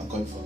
Encore une fois.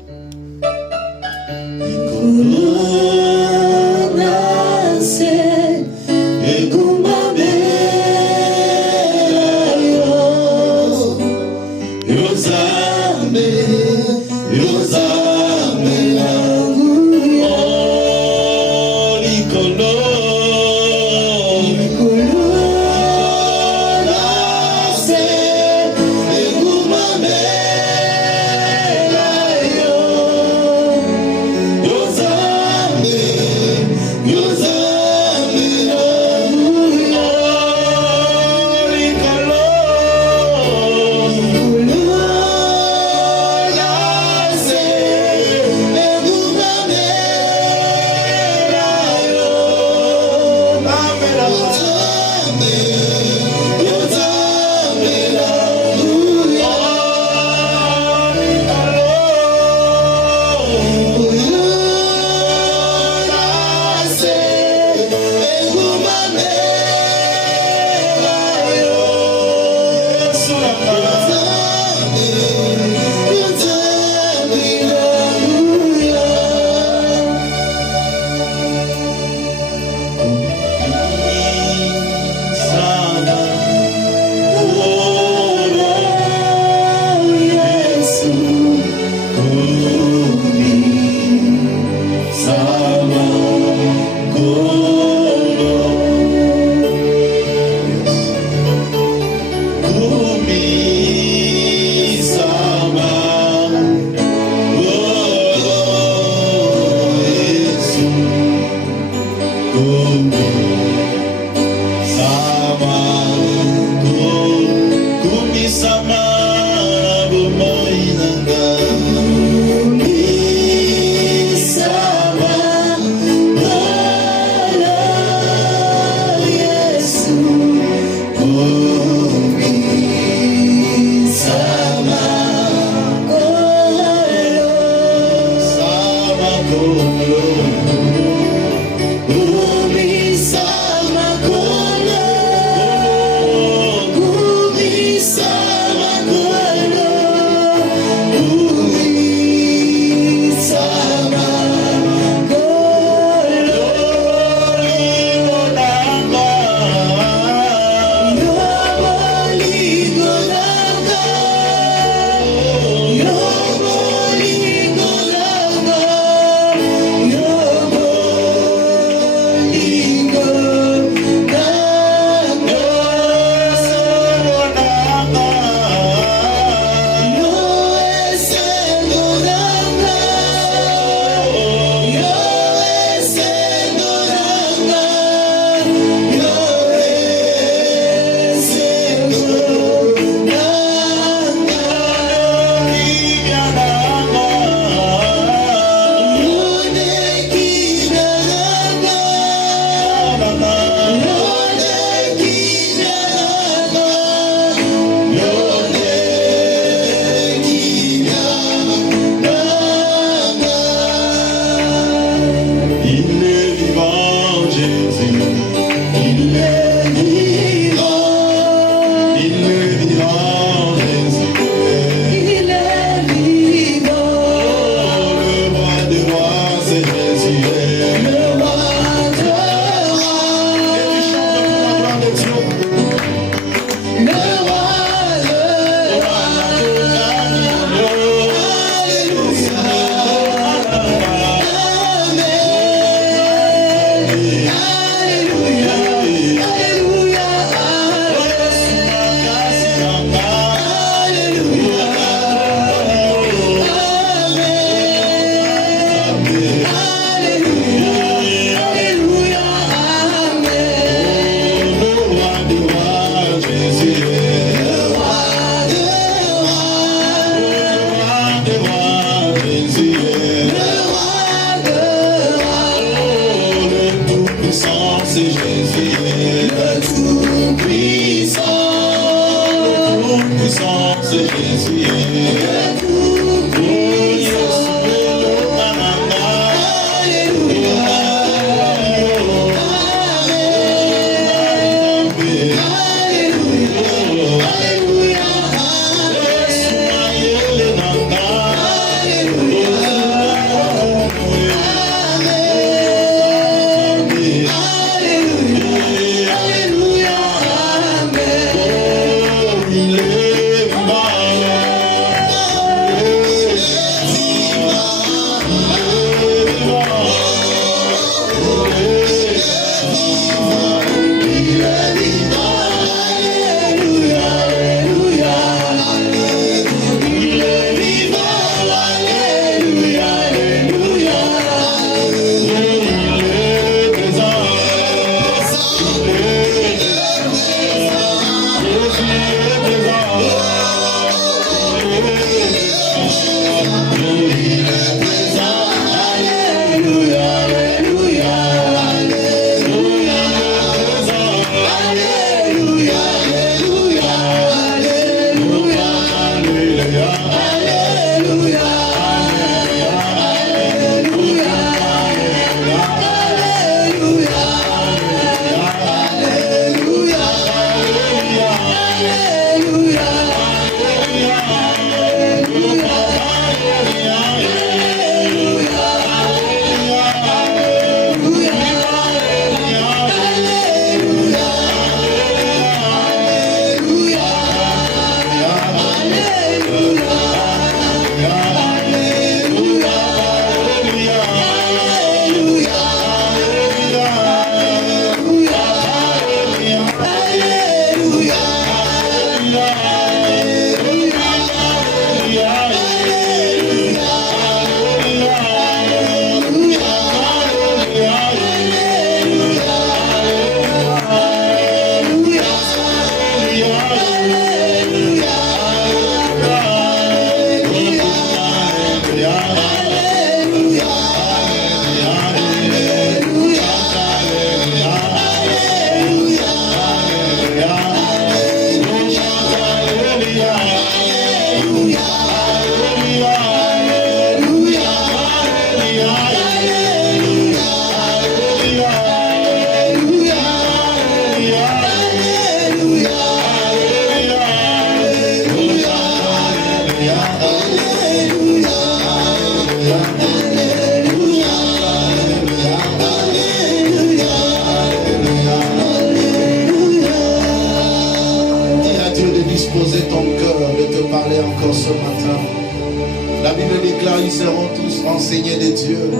enseigner de Dieu.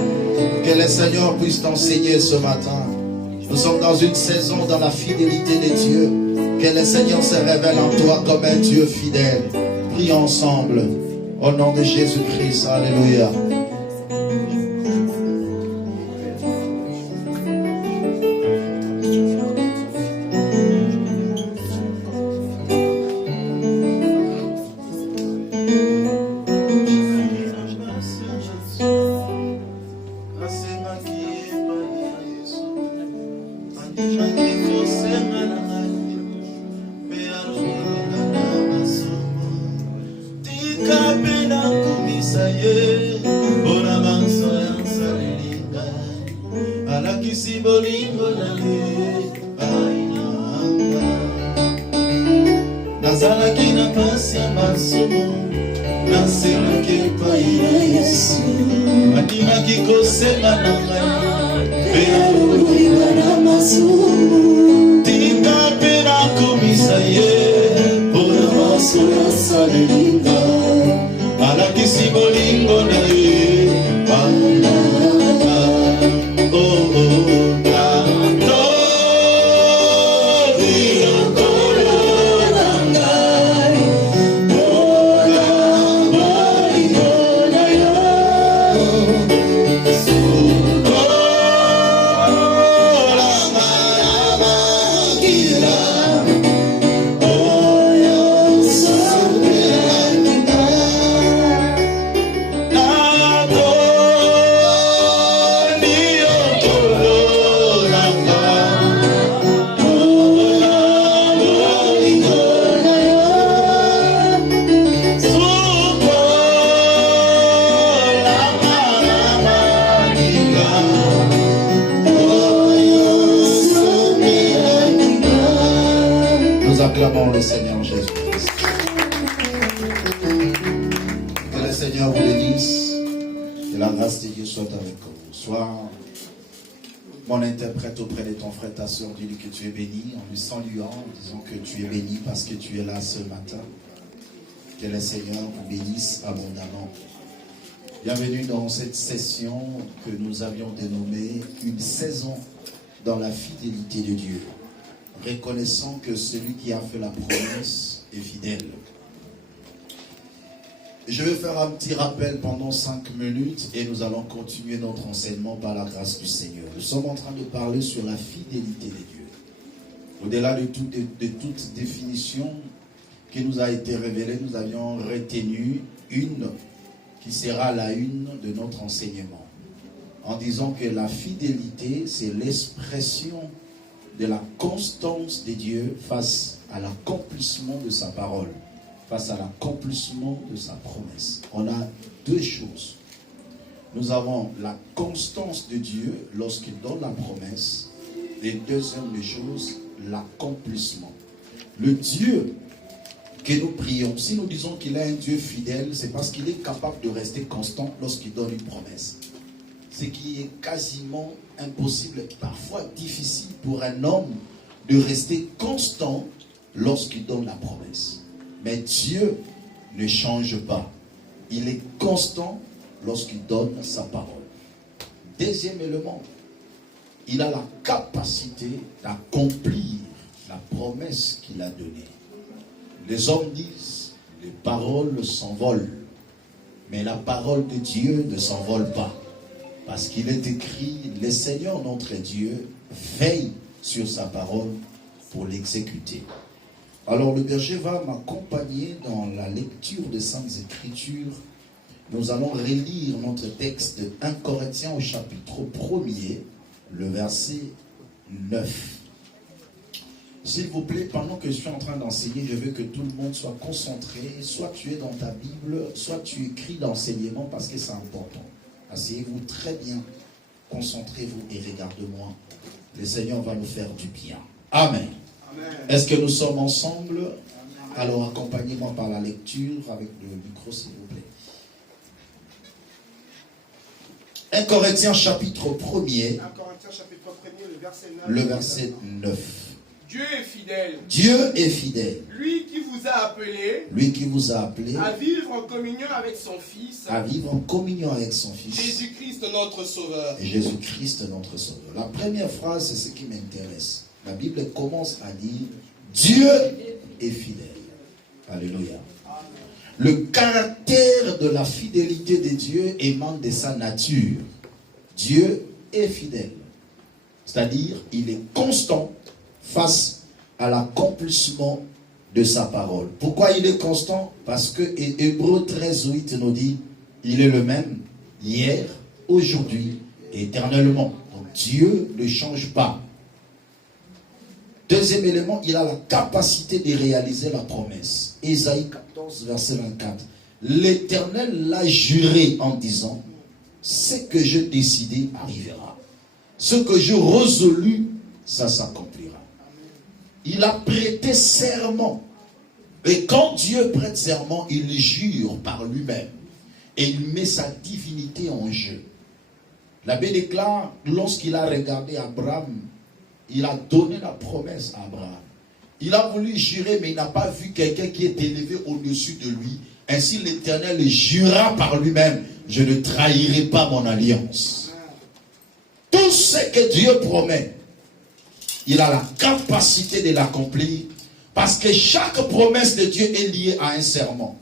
Que le Seigneur puisse t'enseigner ce matin. Nous sommes dans une saison dans la fidélité de Dieu. Que le Seigneur se révèle en toi comme un Dieu fidèle. Prions ensemble. Au nom de Jésus-Christ. Alléluia. Acclamons le Seigneur Jésus-Christ. Que le Seigneur vous bénisse. Que la grâce de Dieu soit avec vous. Sois mon interprète auprès de ton frère, ta soeur. Dis-lui que tu es béni en lui saluant, en disant que tu es béni parce que tu es là ce matin. Que le Seigneur vous bénisse abondamment. Bienvenue dans cette session que nous avions dénommée une saison dans la fidélité de Dieu. Reconnaissant que celui qui a fait la promesse est fidèle. Je vais faire un petit rappel pendant 5 minutes et nous allons continuer notre enseignement par la grâce du Seigneur. Nous sommes en train de parler sur la fidélité de Dieu. Au-delà de toute définition qui nous a été révélée, nous avions retenu une qui sera la une de notre enseignement. En disant que la fidélité, c'est l'expression de la constance de Dieu face à l'accomplissement de sa parole, face à l'accomplissement de sa promesse. On a deux choses. Nous avons la constance de Dieu lorsqu'il donne la promesse, et deuxième des choses, l'accomplissement. Le Dieu que nous prions, si nous disons qu'il est un Dieu fidèle, c'est parce qu'il est capable de rester constant lorsqu'il donne une promesse. Ce qui est quasiment impossible, parfois difficile pour un homme de rester constant lorsqu'il donne la promesse. Mais Dieu ne change pas. Il est constant lorsqu'il donne sa parole. Deuxième élément, il a la capacité d'accomplir la promesse qu'il a donnée. Les hommes disent, les paroles s'envolent, mais la parole de Dieu ne s'envole pas. Parce qu'il est écrit, le Seigneur notre Dieu veille sur sa parole pour l'exécuter. Alors le berger va m'accompagner dans la lecture des Saintes Écritures. Nous allons relire notre texte de 1 Corinthiens au chapitre 1er, le verset 9. S'il vous plaît, pendant que je suis en train d'enseigner, je veux que tout le monde soit concentré. Soit tu es dans ta Bible, soit tu écris l'enseignement parce que c'est important. Asseyez-vous très bien, concentrez-vous et regardez-moi. Le Seigneur va nous faire du bien. Amen. Amen. Est-ce que nous sommes ensemble? Amen. Alors accompagnez-moi par la lecture avec le micro s'il vous plaît. 1 Corinthiens chapitre 1er, le verset 9. Dieu est fidèle. Dieu est fidèle. Lui qui vous a appelé. Lui qui vous a appelé. À vivre en communion avec son Fils. À vivre en communion avec son Fils. Jésus-Christ notre Sauveur. Et Jésus-Christ notre Sauveur. La première phrase, c'est ce qui m'intéresse. La Bible commence à dire Dieu est fidèle. Alléluia. Le caractère de la fidélité de Dieu émane de sa nature. Dieu est fidèle. C'est-à-dire, il est constant face à l'accomplissement de sa parole. Pourquoi il est constant? Parce que Hébreux 13:8 nous dit, il est le même hier, aujourd'hui et éternellement. Donc Dieu ne change pas. Deuxième élément, il a la capacité de réaliser la promesse. Ésaïe 14, verset 24. L'Éternel l'a juré en disant, ce que je décidé arrivera. Ce que je résolu, ça s'accomplira. Il a prêté serment. Et quand Dieu prête serment, il jure par lui-même. Et il met sa divinité en jeu. L'abbé déclare, lorsqu'il a regardé Abraham, il a donné la promesse à Abraham. Il a voulu jurer, mais il n'a pas vu quelqu'un qui est élevé au-dessus de lui. Ainsi l'Éternel jura par lui-même, je ne trahirai pas mon alliance. Tout ce que Dieu promet, il a la capacité de l'accomplir, parce que chaque promesse de Dieu est liée à un serment.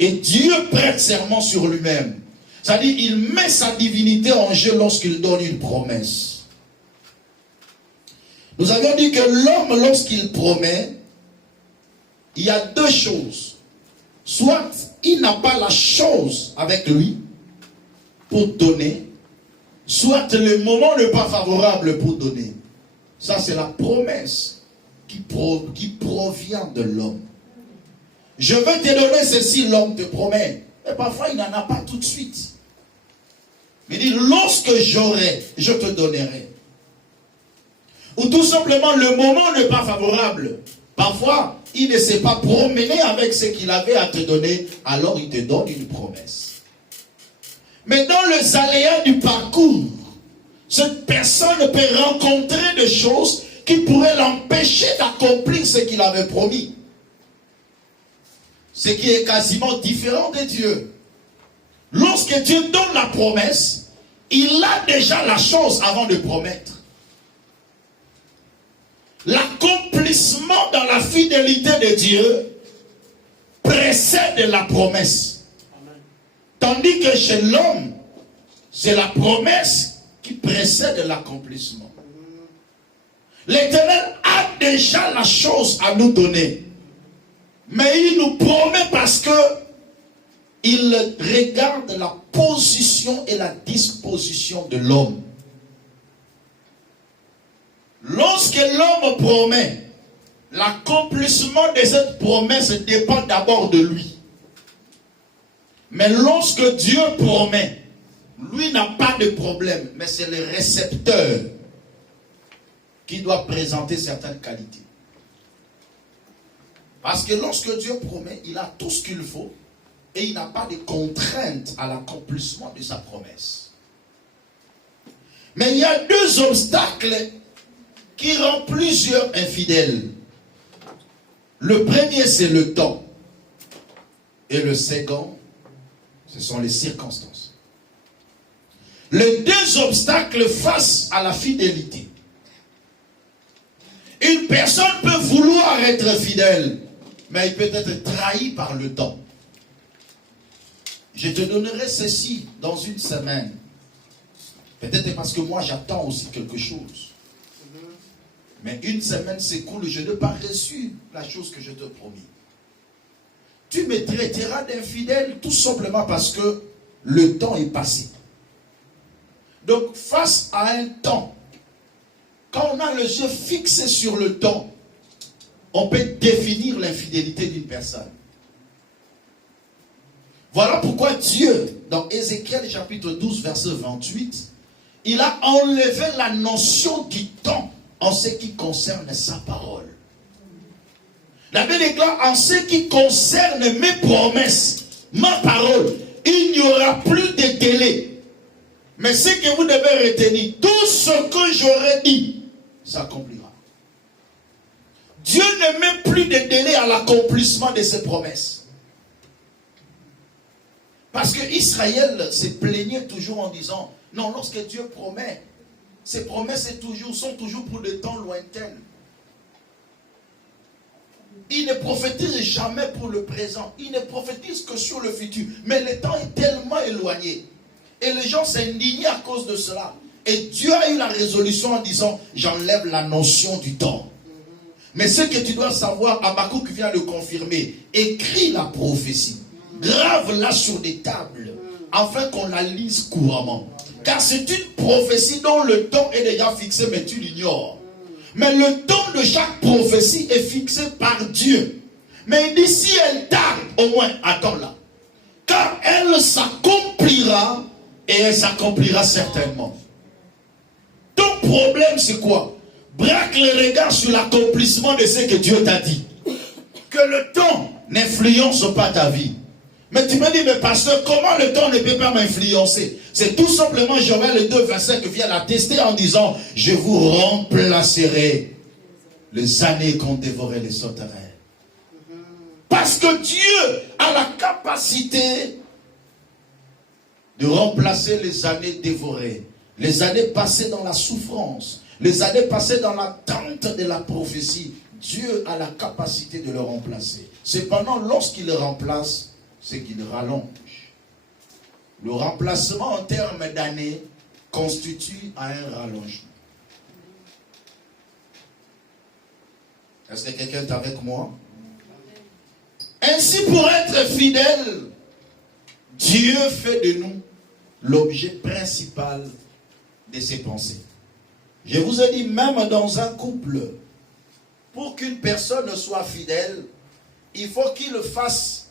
Et Dieu prête serment sur lui-même. C'est-à-dire, il met sa divinité en jeu lorsqu'il donne une promesse. Nous avions dit que l'homme, lorsqu'il promet, il y a deux choses. Soit il n'a pas la chose avec lui pour donner, soit le moment n'est pas favorable pour donner. Ça, c'est la promesse qui provient de l'homme. Je veux te donner ceci, l'homme te promet. Et parfois, il n'en a pas tout de suite. Mais il dit, lorsque j'aurai, je te donnerai. Ou tout simplement, le moment n'est pas favorable. Parfois, il ne s'est pas promené avec ce qu'il avait à te donner, alors il te donne une promesse. Mais dans les aléas du parcours, cette personne peut rencontrer des choses qui pourraient l'empêcher d'accomplir ce qu'il avait promis. Ce qui est quasiment différent de Dieu. Lorsque Dieu donne la promesse, il a déjà la chose avant de promettre. L'accomplissement dans la fidélité de Dieu précède la promesse. Tandis que chez l'homme, c'est la promesse qui précède l'accomplissement. L'Éternel a déjà la chose à nous donner. Mais il nous promet parce que il regarde la position et la disposition de l'homme. Lorsque l'homme promet, l'accomplissement de cette promesse dépend d'abord de lui. Mais lorsque Dieu promet, lui n'a pas de problème, mais c'est le récepteur qui doit présenter certaines qualités. Parce que lorsque Dieu promet, il a tout ce qu'il faut et il n'a pas de contrainte à l'accomplissement de sa promesse. Mais il y a deux obstacles qui rend plusieurs infidèles. Le premier, c'est le temps. Et le second, ce sont les circonstances. Les deux obstacles face à la fidélité. Une personne peut vouloir être fidèle, mais il peut être trahi par le temps. Je te donnerai ceci dans une semaine. Peut-être parce que moi j'attends aussi quelque chose. Mais une semaine s'écoule, je n'ai pas reçu la chose que je te promis. Tu me traiteras d'infidèle tout simplement parce que le temps est passé. Donc face à un temps, quand on a les yeux fixés sur le temps, on peut définir l'infidélité d'une personne. Voilà pourquoi Dieu, dans Ézéchiel chapitre 12, verset 28, il a enlevé la notion du temps en ce qui concerne sa parole. La Bible déclare, en ce qui concerne mes promesses, ma parole, il n'y aura plus de délai. Mais ce que vous devez retenir, tout ce que j'aurai dit s'accomplira. Dieu ne met plus de délai à l'accomplissement de ses promesses. Parce que Israël se plaignait toujours en disant, non, lorsque Dieu promet, ses promesses sont toujours pour des temps lointains. Il ne prophétise jamais pour le présent. Il ne prophétise que sur le futur. Mais le temps est tellement éloigné. Et les gens s'indignaient à cause de cela. Et Dieu a eu la résolution en disant, j'enlève la notion du temps. Mais ce que tu dois savoir, Habakkuk vient le confirmer. Écris la prophétie. Grave-la sur des tables. Afin qu'on la lise couramment. Car c'est une prophétie dont le temps est déjà fixé, mais tu l'ignores. Mais le temps de chaque prophétie est fixé par Dieu. Mais il dit, si elle tarde, au moins, attends-la. Car elle s'accomplira, et elle s'accomplira certainement. Ton problème, c'est quoi? Braque le regard sur l'accomplissement de ce que Dieu t'a dit. Que le temps n'influence pas ta vie. Mais tu me dis, mais pasteur, comment le temps ne peut pas m'influencer? C'est tout simplement Joël 2, verset qui vient l'attester en disant, je vous remplacerai les années qu'ont dévoré les sauterelles. Parce que Dieu a la capacité de remplacer les années dévorées, les années passées dans la souffrance, les années passées dans l'attente de la prophétie. Dieu a la capacité de le remplacer. Cependant, lorsqu'il le remplace, c'est qu'il rallonge. Le remplacement en termes d'années constitue un rallongement. Est-ce que quelqu'un est avec moi? Ainsi, pour être fidèle, Dieu fait de nous l'objet principal de ses pensées. Je vous ai dit, même dans un couple, pour qu'une personne soit fidèle, il faut qu'il fasse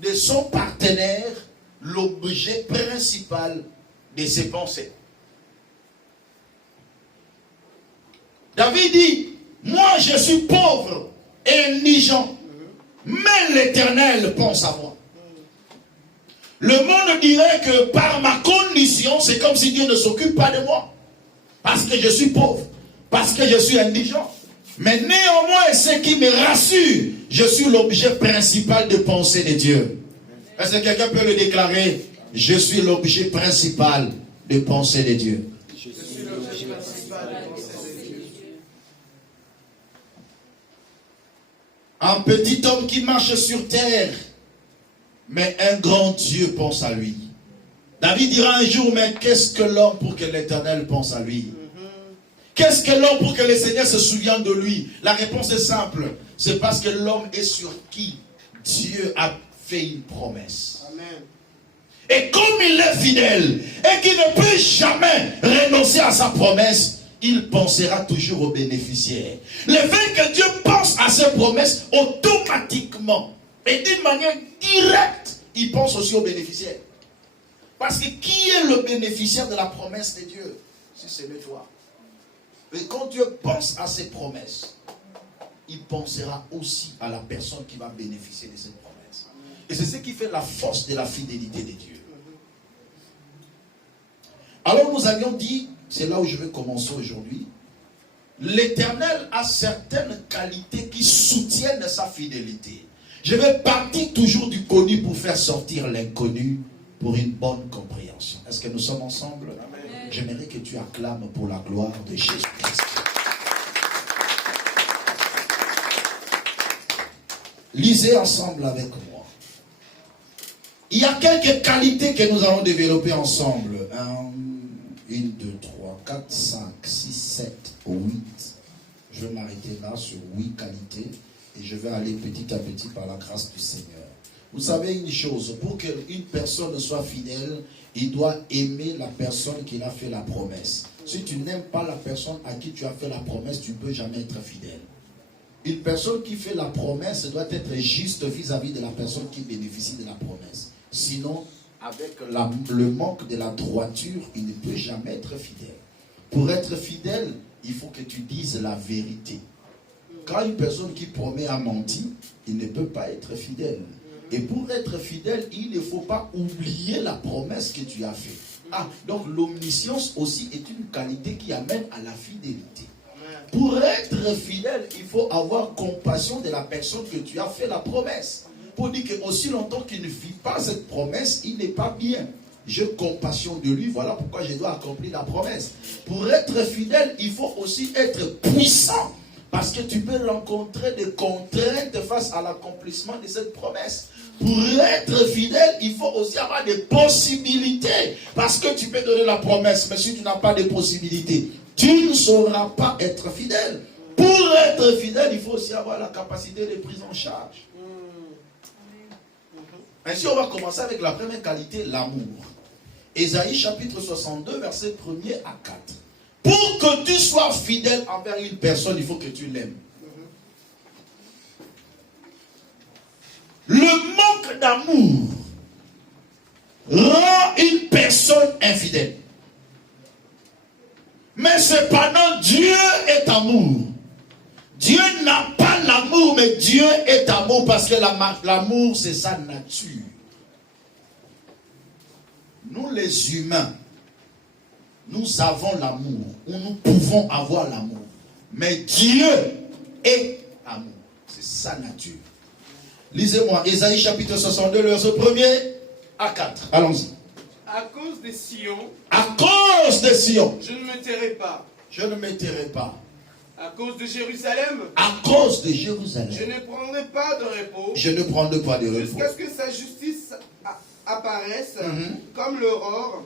de son partenaire l'objet principal de ses pensées. David dit, moi je suis pauvre et indigent, mais l'Éternel pense à moi. Le monde dirait que par ma condition, c'est comme si Dieu ne s'occupe pas de moi. Parce que je suis pauvre, parce que je suis indigent. Mais néanmoins, ce qui me rassure, je suis l'objet principal de pensée de Dieu. Est-ce que quelqu'un peut le déclarer? Je suis l'objet principal de pensée de Dieu. Je suis l'objet principal de pensée de Dieu. Un petit homme qui marche sur terre, mais un grand Dieu pense à lui. David dira un jour, mais qu'est-ce que l'homme pour que l'Éternel pense à lui? Qu'est-ce que l'homme pour que le Seigneur se souvienne de lui? La réponse est simple. C'est parce que l'homme est sur qui Dieu a fait une promesse. Amen. Et comme il est fidèle et qu'il ne peut jamais renoncer à sa promesse, il pensera toujours aux bénéficiaires. Le fait que Dieu pense à ses promesses automatiquement et d'une manière directe, il pense aussi aux bénéficiaires. Parce que qui est le bénéficiaire de la promesse de Dieu? Si c'est le toi. Et quand Dieu pense à ses promesses, il pensera aussi à la personne qui va bénéficier de cette promesse. Et c'est ce qui fait la force de la fidélité de Dieu. Alors nous avions dit, c'est là où je vais commencer aujourd'hui, l'Éternel a certaines qualités qui soutiennent sa fidélité. Je vais partir toujours du connu pour faire sortir l'inconnu pour une bonne compréhension. Est-ce que nous sommes ensemble? Amen. J'aimerais que tu acclames pour la gloire de Jésus-Christ. Lisez ensemble avec moi. Il y a quelques qualités que nous allons développer ensemble. 1, 2, 3, 4, 5, 6, 7, 8. Je vais m'arrêter là sur 8 qualités et je vais aller petit à petit par la grâce du Seigneur. Vous savez une chose, pour qu'une personne soit fidèle, il doit aimer la personne qui a fait la promesse. Si tu n'aimes pas la personne à qui tu as fait la promesse, tu ne peux jamais être fidèle. Une personne qui fait la promesse doit être juste vis-à-vis de la personne qui bénéficie de la promesse. Sinon, avec le manque de la droiture, il ne peut jamais être fidèle. Pour être fidèle, il faut que tu dises la vérité. Quand une personne qui promet a menti, il ne peut pas être fidèle. Et pour être fidèle, il ne faut pas oublier la promesse que tu as faite. Donc l'omniscience aussi est une qualité qui amène à la fidélité. Pour être fidèle, il faut avoir compassion de la personne que tu as fait la promesse. Pour dire qu'aussi longtemps qu'il ne vit pas cette promesse, il n'est pas bien. J'ai compassion de lui, voilà pourquoi je dois accomplir la promesse. Pour être fidèle, il faut aussi être puissant. Parce que tu peux rencontrer des contraintes face à l'accomplissement de cette promesse. Pour être fidèle, il faut aussi avoir des possibilités. Parce que tu peux donner la promesse, mais si tu n'as pas de possibilités, tu ne sauras pas être fidèle. Pour être fidèle, il faut aussi avoir la capacité de prise en charge. Ainsi, on va commencer avec la première qualité, l'amour. Ésaïe chapitre 62, verset 1er à 4. Pour que tu sois fidèle envers une personne, il faut que tu l'aimes. Le manque d'amour rend une personne infidèle. Mais cependant, Dieu est amour. Dieu n'a pas l'amour, mais Dieu est amour parce que l'amour, c'est sa nature. Nous, les humains, nous avons l'amour, ou nous pouvons avoir l'amour. Mais Dieu est amour. C'est sa nature. Lisez-moi, Ésaïe chapitre 62, verset 1er à 4. Allons-y. À cause des Sion, À cause de Sion, je ne me tairai pas. je ne me tairai pas. À cause de Jérusalem, À cause de je Jérusalem, ne prendrai pas de repos. je ne prendrai pas de repos. Jusqu'à ce que sa justice apparaisse comme l'aurore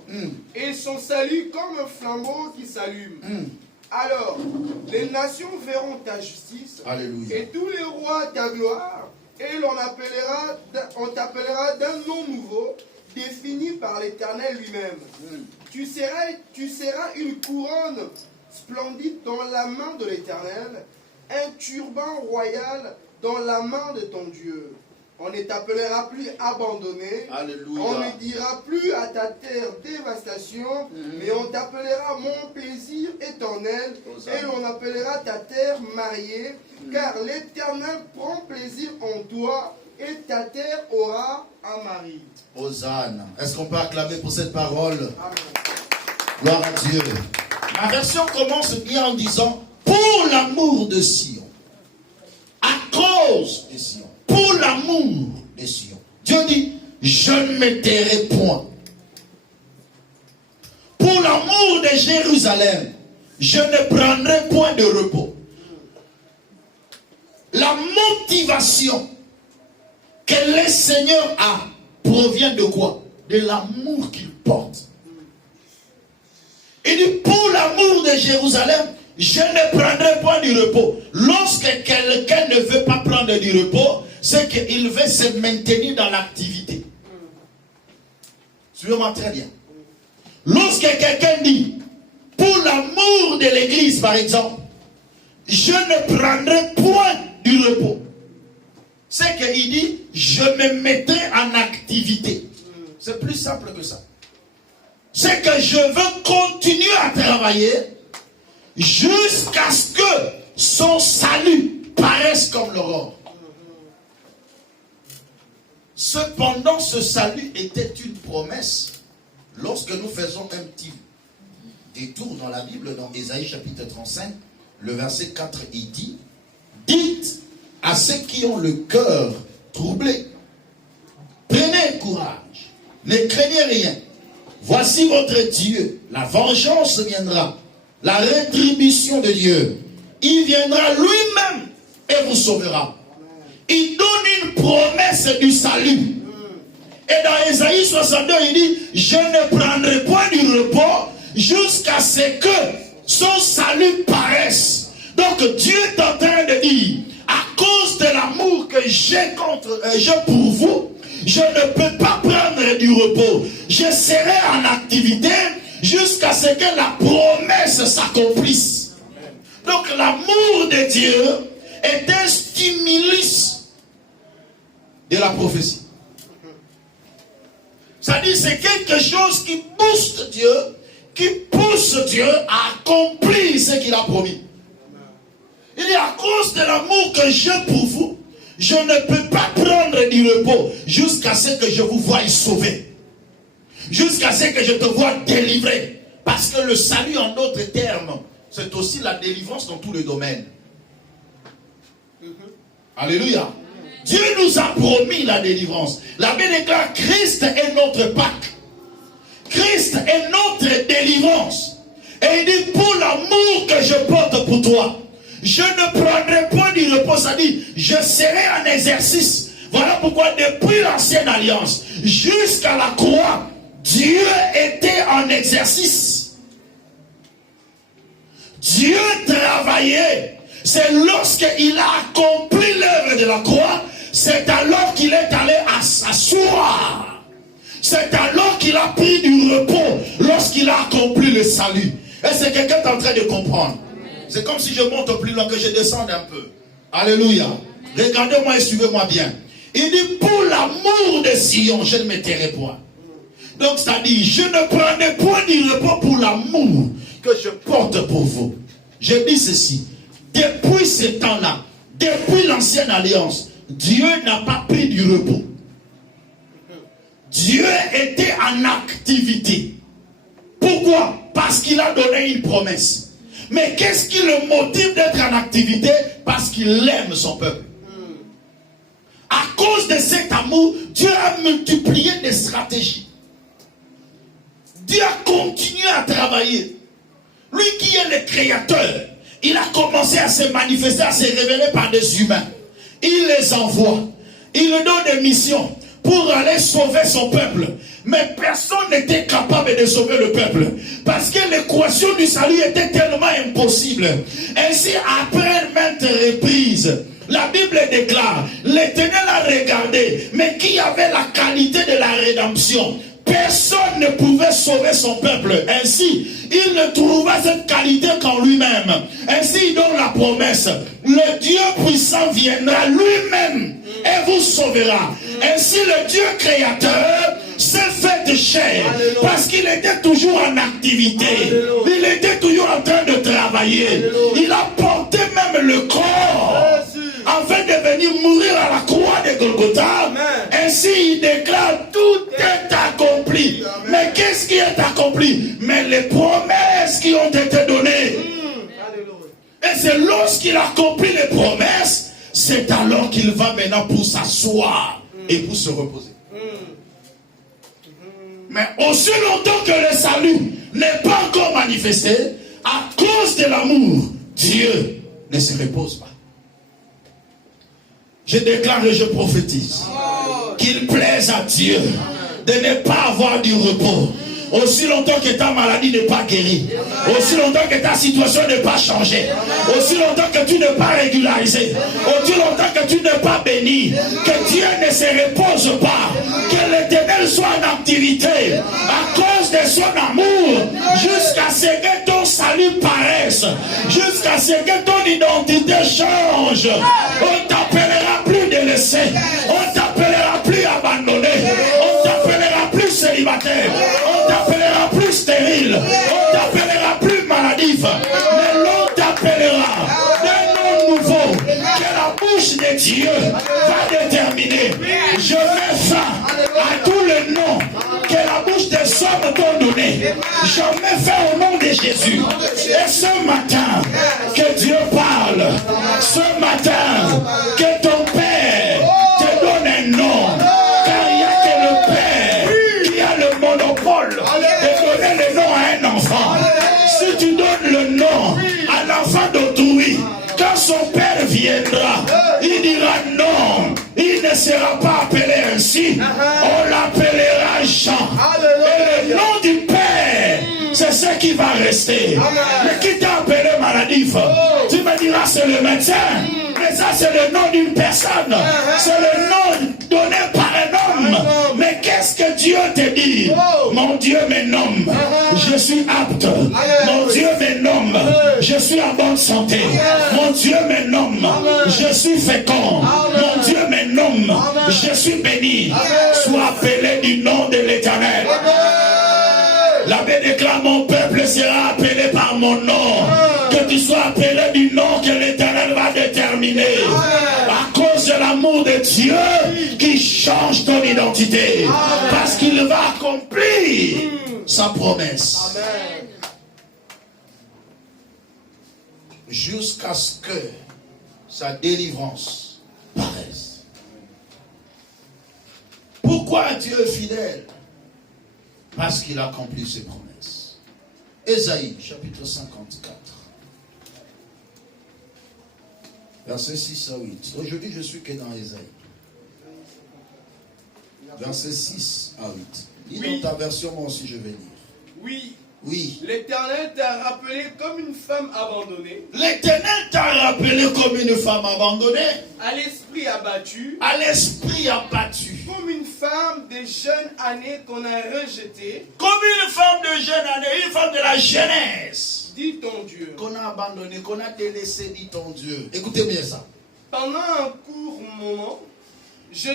et son salut comme un flambeau qui s'allume. Alors, les nations verront ta justice Alléluia. et tous les rois ta gloire, et on t'appellera d'un nom nouveau, défini par l'Éternel lui-même. Tu seras une couronne splendide dans la main de l'Éternel, un turban royal dans la main de ton Dieu. On ne t'appellera plus abandonné. Alléluia. On ne dira plus à ta terre dévastation, mais on t'appellera mon plaisir éternel, et on appellera ta terre mariée, car l'Éternel prend plaisir en toi, et ta terre aura un mari. Hosanna. Est-ce qu'on peut acclamer pour cette parole? Amen. Gloire à Dieu. Ma version commence bien en disant pour l'amour de Sion, à cause de Sion, pour l'amour de Sion. Dieu dit, je ne me tairai point. Pour l'amour de Jérusalem, je ne prendrai point de repos. La motivation que le Seigneur a provient de quoi? De l'amour qu'il porte. Il dit, pour l'amour de Jérusalem, je ne prendrai point du repos. Lorsque quelqu'un ne veut pas prendre du repos, c'est qu'il veut se maintenir dans l'activité. Suivez-moi très bien. Lorsque quelqu'un dit, pour l'amour de l'église par exemple, je ne prendrai point du repos, c'est qu'il dit, je me mettrai en activité. C'est plus simple que ça. C'est que je veux continuer à travailler jusqu'à ce que son salut paraisse comme l'aurore. Cependant, ce salut était une promesse. Lorsque nous faisons un petit détour dans la Bible, dans Ésaïe chapitre 35, le verset 4, il dit, dites à ceux qui ont le cœur troublé, prenez courage, ne craignez rien. Voici votre Dieu, la vengeance viendra, la rétribution de Dieu. Il viendra lui-même et vous sauvera. Il donne une promesse du salut. Et dans Ésaïe 62, il dit, je ne prendrai point du repos jusqu'à ce que son salut paraisse. Donc Dieu est en train de dire, à cause de l'amour que j'ai pour vous, je ne peux pas prendre du repos. Je serai en activité jusqu'à ce que la promesse s'accomplisse. Donc l'amour de Dieu est un stimulus de la prophétie. C'est-à-dire c'est quelque chose qui booste Dieu, qui pousse Dieu à accomplir ce qu'il a promis. Il dit à cause de l'amour que j'ai pour vous, je ne peux pas prendre du repos jusqu'à ce que je vous voie sauver. Jusqu'à ce que je te voie délivrer. Parce que le salut, en d'autres termes, c'est aussi la délivrance dans tous les domaines. Alléluia. Dieu nous a promis la délivrance. La Bible déclare Christ est notre Pâque. Christ est notre délivrance. Et il dit, pour l'amour que je porte pour toi, je ne prendrai point du repos. Ça dit, je serai en exercice. Voilà pourquoi depuis l'ancienne alliance jusqu'à la croix, Dieu était en exercice. Dieu travaillait. C'est lorsqu'il a accompli l'œuvre de la croix, c'est alors qu'il est allé s'asseoir. C'est alors qu'il a pris du repos lorsqu'il a accompli le salut. Et c'est quelqu'un qui est en train de comprendre. C'est comme si je monte plus loin, que je descende un peu. Alléluia. Regardez-moi et suivez-moi bien. Il dit, pour l'amour de Sion, je ne me tairai point. Donc ça dit, je ne prendrai point du repos pour l'amour que je porte pour vous. Je dis ceci. Depuis ce temps-là, depuis l'ancienne alliance, Dieu n'a pas pris du repos. Dieu était en activité. Pourquoi? Parce qu'il a donné une promesse. Mais qu'est-ce qui le motive d'être en activité? Parce qu'il aime son peuple. À cause de cet amour, Dieu a multiplié des stratégies. Dieu a continué à travailler. Lui qui est le créateur, il a commencé à se manifester, à se révéler par des humains. Il les envoie. Il leur donne des missions pour aller sauver son peuple. Mais personne n'était capable de sauver le peuple. Parce que l'équation du salut était tellement impossible. Ainsi, après maintes reprises, la Bible déclare, l'Éternel a regardé, mais qui avait la qualité de la rédemption? Personne ne pouvait sauver son peuple. Ainsi, il ne trouva cette qualité qu'en lui-même. Ainsi, il donne la promesse. Le Dieu puissant viendra lui-même et vous sauvera. Ainsi, le Dieu créateur s'est fait de chair. Alléluia. Parce qu'il était toujours en activité. Alléluia. Il était toujours en train de travailler. Alléluia. Il a porté même le corps afin de venir mourir à la croix de Golgotha. Amen. Ainsi, il déclare, tout est accompli. Amen. Mais qu'est-ce qui est accompli? Mais les promesses qui ont été données. Et c'est lorsqu'il accomplit les promesses, c'est alors qu'il va maintenant pour s'asseoir et pour se reposer. Mais aussi longtemps que le salut n'est pas encore manifesté, à cause de l'amour, Dieu ne se repose pas. Je déclare et je prophétise qu'il plaise à Dieu de ne pas avoir du repos. Aussi longtemps que ta maladie n'est pas guérie, aussi longtemps que ta situation n'est pas changée, aussi longtemps que tu n'es pas régularisé, aussi longtemps que tu n'es pas béni, que Dieu ne se repose pas, que l'Éternel soit en activité à cause de son amour, jusqu'à ce que ton salut paraisse, jusqu'à ce que ton identité change. On t'appellera plus délaissé, on t'appellera plus abandonné, on t'appellera plus célibataire, on t'appellera plus stérile, on t'appellera plus maladif, mais l'on t'appellera d'un nom nouveau que la bouche de Dieu va déterminer. Je mets fin à tous les noms que la bouche des hommes t'ont donné. Je mets fin au nom de Jésus. Et ce matin, que Dieu parle. Ce matin, que ton Père te donne un nom. Car il n'y a que le Père qui a le monopole de donner le nom à un enfant. Si tu donnes le nom à l'enfant d'autrui, quand son père viendra, il dira non, il ne sera pas appelé ainsi, on l'appellera Jean. Et le nom du Père, c'est ce qui va rester. Mais qui t'a appelé maladif, tu me diras c'est le médecin. Mais ça c'est le nom d'une personne, c'est le nom donné par un homme. Mais qu'est-ce que Dieu te dit? Mon Dieu me nomme, je suis apte. Mon Dieu me nomme, je suis en bonne santé. Mon Dieu me nomme, je suis fécond. Mon Dieu me nomme, je suis béni. Sois appelé du nom de l'Éternel. La Bible déclare, mon peuple sera appelé par mon nom. Que tu sois appelé du nom que l'Éternel va déterminer. À cause de l'amour de Dieu qui change ton identité. Parce qu'il va accomplir sa promesse. jusqu'à ce que sa délivrance paraisse. Pourquoi Dieu est fidèle? Parce qu'il a accompli ses promesses. Ésaïe, chapitre 54. Versets 6 à 8. Aujourd'hui, je suis que dans Ésaïe. Versets 6 à 8. Lis Oui. dans ta version, moi aussi je vais lire. Oui, Oui. l'Éternel t'a rappelé comme une femme abandonnée, L'Éternel t'a rappelé comme une femme abandonnée, à l'esprit abattu, à l'esprit abattu. comme une femme des jeunes années qu'on a rejetée, Comme une femme de jeune année, une femme de la jeunesse. dit ton Dieu. Qu'on a abandonné, qu'on a délaissé, dit ton Dieu. Écoutez bien ça. Pendant un court moment, je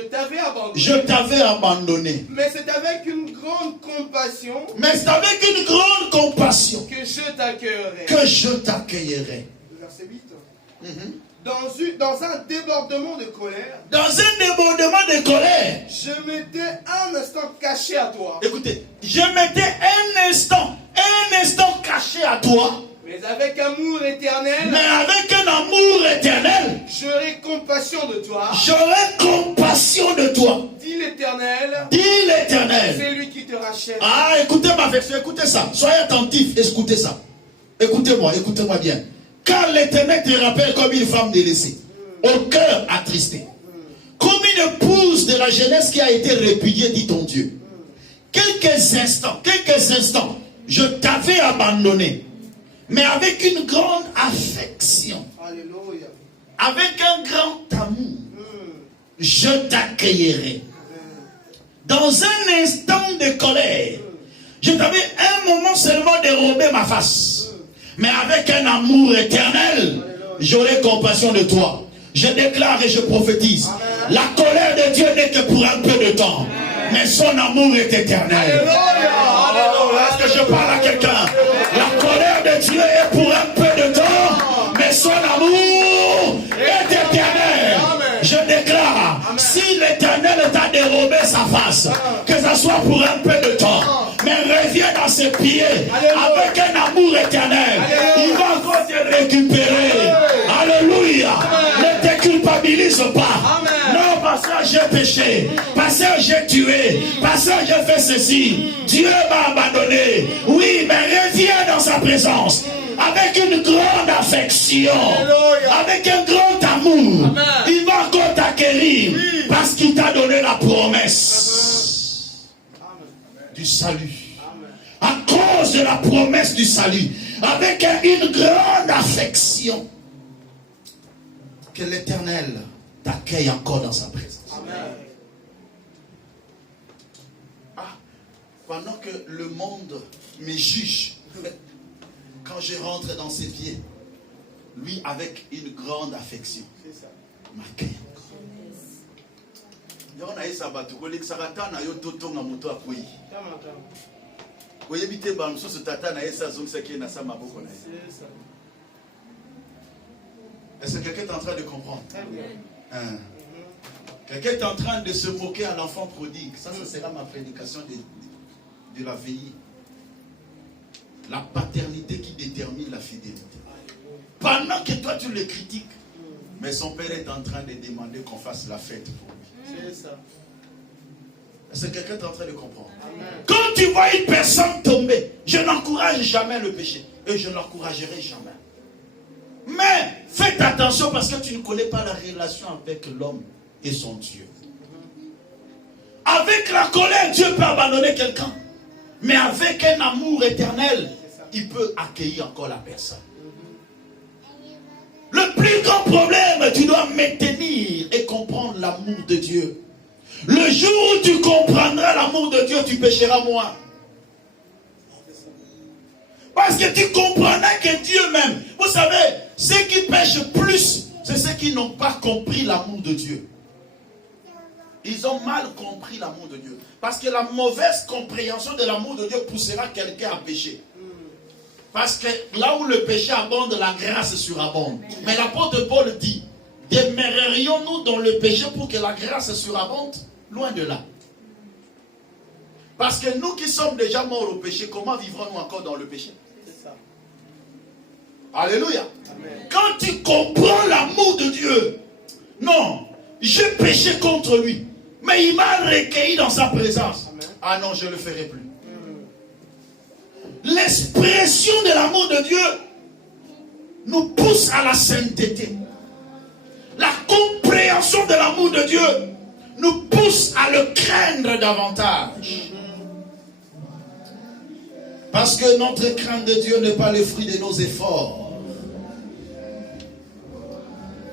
t'avais abandonné. Je t'avais abandonné. Mais c'est avec une grande compassion Mais c'est avec une grande compassion que je t'accueillerai. que je t'accueillerai. Verset 8. Dans un débordement de colère, Dans un débordement de colère. je m'étais un instant caché à toi. Écoutez, je m'étais un instant caché à toi. Mais avec amour éternel, Mais avec un amour éternel, j'aurai compassion de toi. j'aurai compassion de toi. Dit l'Éternel, Dit l'Éternel. c'est lui qui te rachète. Ah, écoutez ma version, écoutez ça. Soyez attentifs, écoutez ça. Écoutez-moi bien. Quand l'Éternel te rappelle comme une femme délaissée, au cœur attristé, comme une épouse de la jeunesse qui a été répudiée, dit ton Dieu. Quelques instants, je t'avais abandonné, mais avec une grande affection, Alléluia. avec un grand amour, je t'accueillerai. Dans un instant de colère, je t'avais un moment seulement dérobé ma face. Mais avec un amour éternel, j'aurai compassion de toi. Je déclare et je prophétise. La colère de Dieu n'est que pour un peu de temps. Mais son amour est éternel. Est-ce que je parle à quelqu'un? La colère de Dieu est pour un peu de temps. Mais son amour est éternel. Je déclare, si l'Éternel t'a dérobé sa face, que ça soit pour un peu de temps, mais reviens dans ses pieds avec un amour éternel. Il va encore te récupérer. Alléluia. Ne te culpabilise pas. Non, parce que j'ai péché, parce que j'ai tué, parce que j'ai fait ceci. Dieu m'a abandonné. Oui, mais reviens dans sa présence. Avec une grande affection, avec un grand amour, il va encore t'acquérir parce qu'il t'a donné la promesse du salut. À cause de la promesse du salut, avec une grande affection, que l'Éternel t'accueille encore dans sa présence. Pendant que le monde me juge, quand je rentre dans ses pieds, lui avec une grande affection m'accueille Est-ce que quelqu'un est en train de comprendre? Quelqu'un est en train de se moquer à l'enfant prodigue. Ça, ce sera ma prédication de la veillée. La paternité qui détermine la fidélité. Pendant que toi tu le critiques, mais son père est en train de demander qu'on fasse la fête pour lui. C'est ça. Est-ce que quelqu'un est en train de comprendre? Amen. Quand tu vois une personne tomber, je n'encourage jamais le péché. Et je ne l'encouragerai jamais. Mais faites attention parce que tu ne connais pas la relation avec l'homme et son Dieu. Avec la colère, Dieu peut abandonner quelqu'un. Mais avec un amour éternel, il peut accueillir encore la personne. Le plus grand problème, tu dois maintenir et comprendre l'amour de Dieu. Le jour où tu comprendras l'amour de Dieu, tu pécheras moins. Parce que tu comprendras que Dieu même, vous savez, ceux qui pêchent plus, c'est ceux qui n'ont pas compris l'amour de Dieu. Ils ont mal compris l'amour de Dieu. Parce que la mauvaise compréhension de l'amour de Dieu poussera quelqu'un à pécher. Parce que là où le péché abonde, la grâce surabonde. Mais l'apôtre Paul dit, demeurerions-nous dans le péché pour que la grâce surabonde? Loin de là. Parce que nous qui sommes déjà morts au péché, comment vivrons-nous encore dans le péché? Alléluia. Amen. Quand tu comprends l'amour de Dieu, non, j'ai péché contre lui, mais il m'a recueilli dans sa présence. Amen. Ah non, je ne le ferai plus. L'expression de l'amour de Dieu nous pousse à la sainteté. La compréhension de l'amour de Dieu nous pousse à le craindre davantage. Parce que notre crainte de Dieu n'est pas le fruit de nos efforts.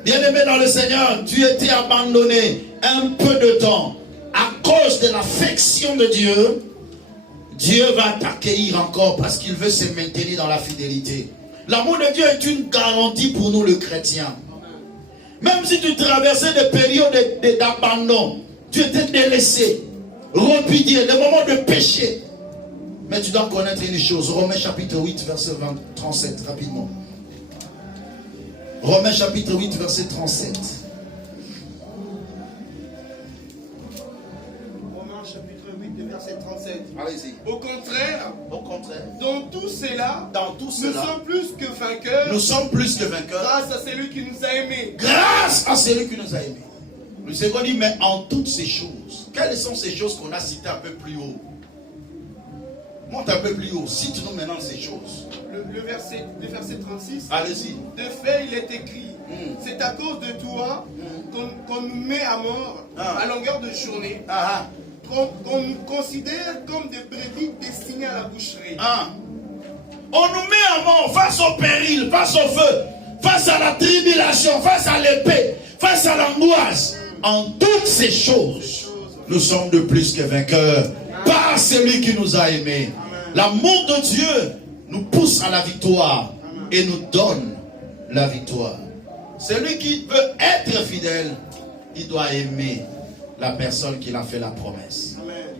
Bien-aimé dans le Seigneur, tu étais abandonné un peu de temps à cause de l'affection de Dieu. Dieu va t'accueillir encore parce qu'il veut se maintenir dans la fidélité. L'amour de Dieu est une garantie pour nous, le chrétien. Même si tu traversais des périodes d'abandon, tu étais délaissé, repudié, des moments de péché. Mais tu dois connaître une chose. Romains chapitre 8, verset 37, rapidement. Romains chapitre 8, verset 37. Romains chapitre 8, verset 37. Allez-y. Au contraire, dans tout tout nous cela, sommes plus que vainqueurs. nous sommes plus que vainqueurs. Grâce à celui qui nous a aimés. Grâce à celui qui nous a aimés. Le second dit, mais en toutes ces choses. Quelles sont ces choses qu'on a citées un peu plus haut? Monte un peu plus haut. Cite-nous maintenant ces choses. Le verset 36. Allez-y. De fait, il est écrit. C'est à cause de toi qu'on nous met à mort à longueur de journée. Qu'on nous considère comme des brebis destinées à la boucherie. On nous met à mort face au péril, face au feu, face à la tribulation, face à l'épée, face à l'angoisse. En toutes ces choses, nous sommes de plus que vainqueurs par celui qui nous a aimés. L'amour de Dieu nous pousse à la victoire et nous donne la victoire. Celui qui veut être fidèle, il doit aimer la personne qui l'a fait la promesse.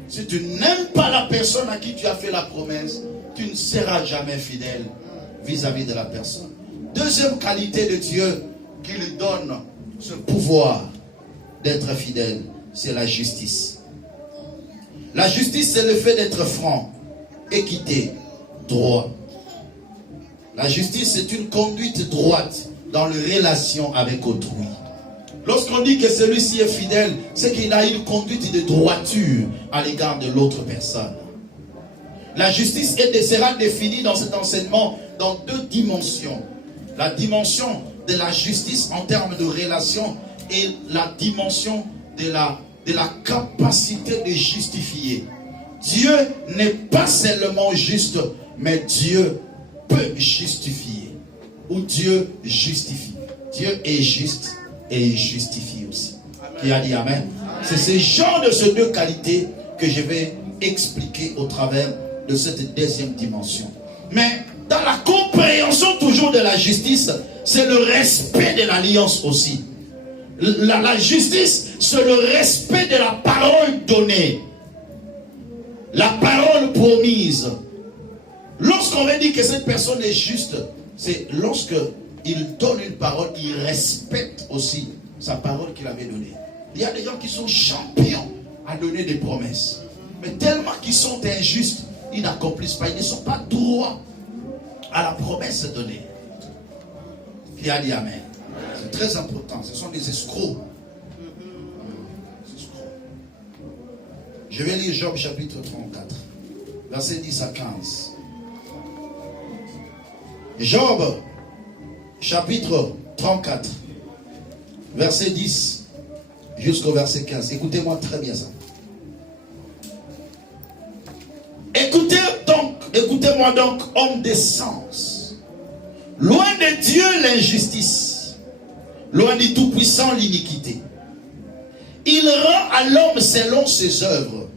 Si tu n'aimes pas la personne à qui tu as fait la promesse, tu ne seras jamais fidèle vis-à-vis de la personne. Deuxième qualité de Dieu qui lui donne ce pouvoir d'être fidèle, c'est la justice. La justice, c'est le fait d'être franc, équité, droit. La justice, c'est une conduite droite dans les relations avec autrui. Lorsqu'on dit que celui-ci est fidèle, c'est qu'il a une conduite de droiture à l'égard de l'autre personne. La justice sera définie dans cet enseignement dans deux dimensions. La dimension de la justice en termes de relation et la dimension de la capacité de justifier. Dieu n'est pas seulement juste, mais Dieu peut justifier. Ou Dieu justifie. Dieu est juste et il justifie aussi. Qui a dit Amen? C'est ce genre de ces deux qualités que je vais expliquer au travers de cette deuxième dimension. Mais dans la compréhension toujours de la justice, c'est le respect de l'alliance aussi. La justice, c'est le respect de la parole donnée. La parole promise. Lorsqu'on veut dire que cette personne est juste, c'est lorsque il donne une parole, il respecte aussi sa parole qu'il avait donnée. Il y a des gens qui sont champions à donner des promesses. Mais tellement qu'ils sont injustes, ils n'accomplissent pas, ils ne sont pas droits à la promesse donnée. Qui a dit Amen? C'est très important, ce sont des escrocs. Je vais lire Job chapitre 34, verset 10 à 15. Job chapitre 34, verset 10 jusqu'au verset 15. Écoutez-moi très bien ça. Écoutez-moi donc, homme de sens. Loin de Dieu l'injustice, loin du Tout-Puissant l'iniquité. Il rend à l'homme selon ses œuvres.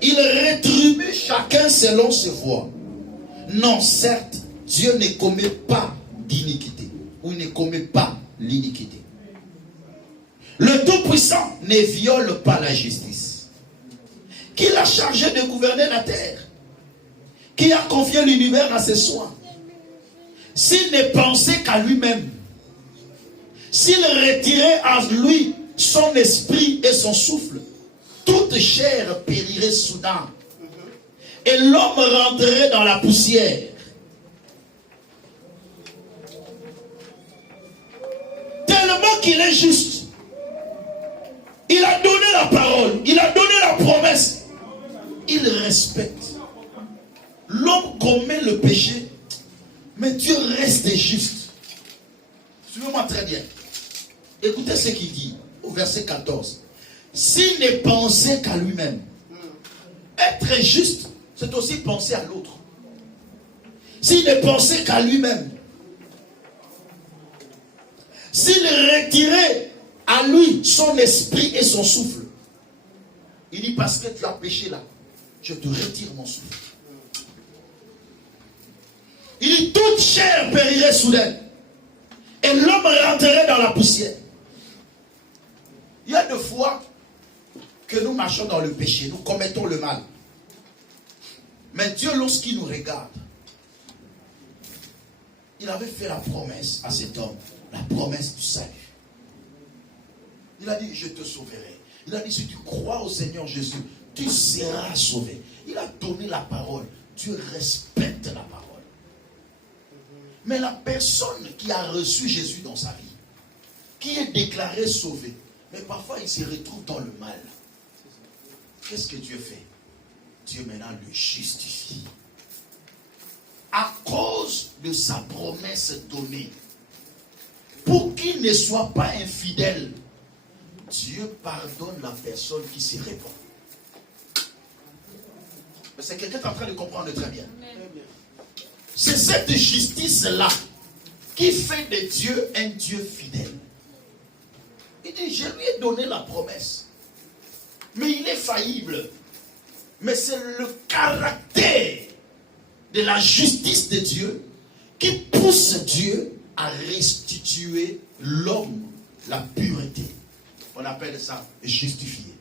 Il rétribue chacun selon ses voies. Non, certes, Dieu ne commet pas d'iniquité. Ou il ne commet pas l'iniquité. Le Tout-Puissant ne viole pas la justice. Qui l'a chargé de gouverner la terre? Qui a confié l'univers à ses soins? S'il ne pensait qu'à lui-même, s'il retirait à lui son esprit et son souffle, toute chair périrait soudain. Et l'homme rentrerait dans la poussière. qu'il est juste. Il a donné la parole, il a donné la promesse. Il respecte. L'homme commet le péché, mais Dieu reste juste. Suivez-moi très bien. Écoutez ce qu'il dit au verset 14. S'il ne pensait qu'à lui-même, être juste, c'est aussi penser à l'autre. S'il ne pensait qu'à lui-même, s'il retirait à lui son esprit et son souffle, il dit parce que tu as péché là, je te retire mon souffle. Il dit toute chair périrait soudain et l'homme rentrerait dans la poussière. Il y a des fois que nous marchons dans le péché, nous commettons le mal. Mais Dieu, lorsqu'il nous regarde, il avait fait la promesse à cet homme, la promesse du salut. Il a dit, je te sauverai. Il a dit, si tu crois au Seigneur Jésus, tu seras sauvé. Il a donné la parole. Dieu respecte la parole. Mais la personne qui a reçu Jésus dans sa vie, qui est déclarée sauvée, mais parfois il se retrouve dans le mal. Qu'est-ce que Dieu fait? Dieu maintenant le justifie. À cause de sa promesse donnée, pour qu'il ne soit pas infidèle, Dieu pardonne la personne qui se répand. Mais c'est quelqu'un qui est en train de comprendre très bien. C'est cette justice-là qui fait de Dieu un Dieu fidèle. Il dit, je lui ai donné la promesse. Mais il est faillible. Mais c'est le caractère de la justice de Dieu qui pousse Dieu à restituer l'homme la pureté. On appelle ça justifier.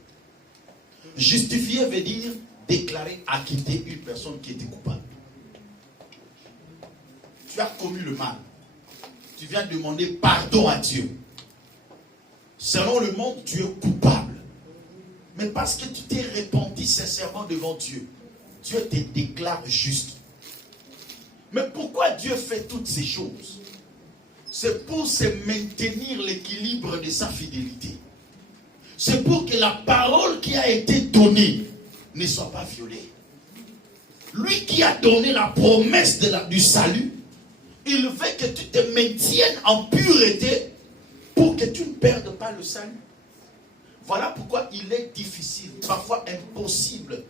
Justifier veut dire déclarer acquitter une personne qui était coupable. Tu as commis le mal. Tu viens demander pardon à Dieu. Selon le monde, tu es coupable. Mais parce que tu t'es repenti sincèrement devant Dieu, Dieu te déclare juste. Mais pourquoi Dieu fait toutes ces choses? C'est pour se maintenir l'équilibre de sa fidélité. C'est pour que la parole qui a été donnée ne soit pas violée. Lui qui a donné la promesse du salut, il veut que tu te maintiennes en pureté pour que tu ne perdes pas le salut. Voilà pourquoi il est difficile, parfois impossible,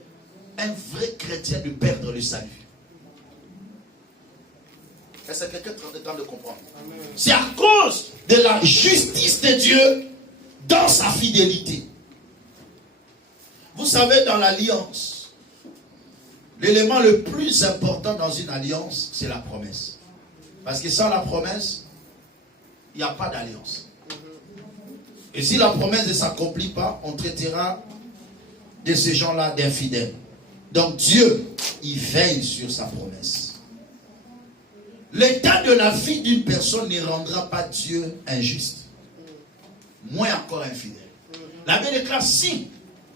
un vrai chrétien de perdre le salut. Est-ce que quelqu'un est en train de comprendre? C'est à cause de la justice de Dieu dans sa fidélité. Vous savez, dans l'alliance, l'élément le plus important dans une alliance, c'est la promesse. Parce que sans la promesse, il n'y a pas d'alliance. Et si la promesse ne s'accomplit pas, on traitera de ces gens-là d'infidèles. Donc Dieu, il veille sur sa promesse. L'état de la vie d'une personne ne rendra pas Dieu injuste. Moins encore infidèle. La Bible déclare, si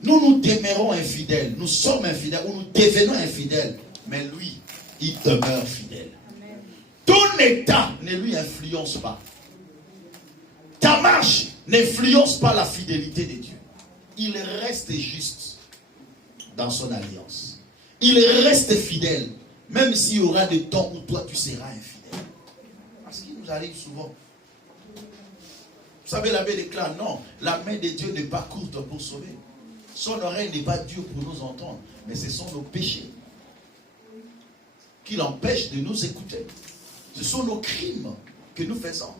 nous nous demeurons infidèles, nous sommes infidèles ou nous devenons infidèles, mais lui, il demeure fidèle. Ton état ne lui influence pas. Ta marche n'influence pas la fidélité de Dieu. Il reste juste dans son alliance. Il reste fidèle, même s'il y aura des temps où toi tu seras infidèle. Parce qu'il nous arrive souvent. Vous savez, la Bible déclare, non, la main de Dieu n'est pas courte pour sauver. Son oreille n'est pas dure pour nous entendre, mais ce sont nos péchés qui l'empêchent de nous écouter. Ce sont nos crimes que nous faisons.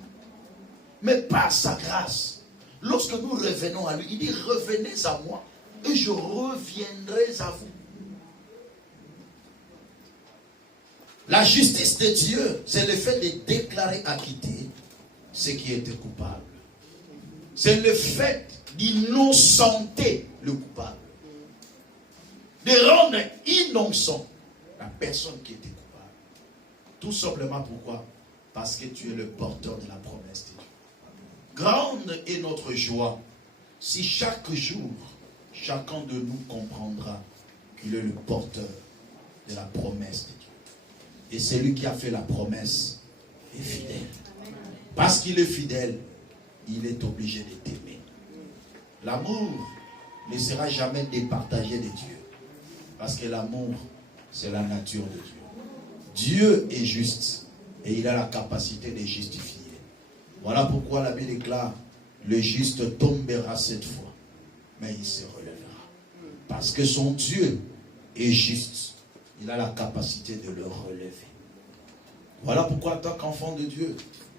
Mais par sa grâce, lorsque nous revenons à lui, il dit, revenez à moi et je reviendrai à vous. La justice de Dieu, c'est le fait de déclarer acquitté ce qui était coupable. C'est le fait d'innocenter le coupable. De rendre innocent la personne qui était coupable. Tout simplement pourquoi? Parce que tu es le porteur de la promesse de Dieu. Grande est notre joie si chaque jour, chacun de nous comprendra qu'il est le porteur de la promesse de Dieu. Et celui qui a fait la promesse est fidèle. Parce qu'il est fidèle, il est obligé de t'aimer. L'amour ne sera jamais départagé de Dieu. Parce que l'amour, c'est la nature de Dieu. Dieu est juste et il a la capacité de justifier. Voilà pourquoi la Bible déclare, le juste tombera cette fois, mais il se relèvera. Parce que son Dieu est juste. Il a la capacité de le relever. Voilà pourquoi, en tant qu'enfant de Dieu,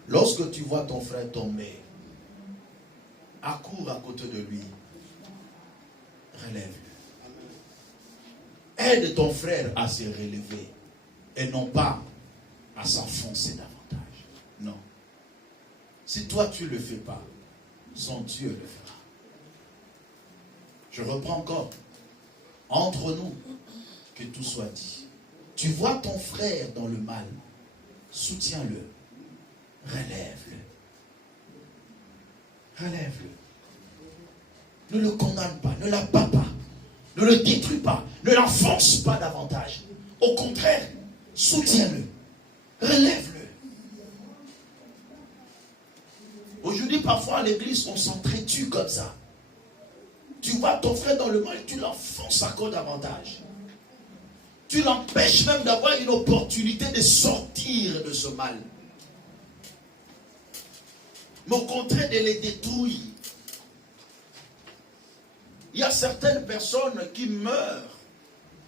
lorsque tu vois ton frère tomber, accours à côté de lui, relève-le. Aide ton frère à se relever et non pas à s'enfoncer davantage. Non. Si toi tu ne le fais pas, son Dieu le fera. Je reprends encore. Entre nous, que tout soit dit. Tu vois ton frère dans le mal, soutiens-le, relève-le. Relève-le. Ne le condamne pas, ne l'abats pas, ne le détruis pas, ne l'enfonce pas davantage. Au contraire, soutiens-le, relève-le. Aujourd'hui, parfois à l'église, on s'entretue comme ça. Tu vois ton frère dans le mal, tu l'enfonces encore davantage. Tu l'empêches même d'avoir une opportunité de sortir de ce mal. Mais au contraire de les détruire. Il y a certaines personnes qui meurent,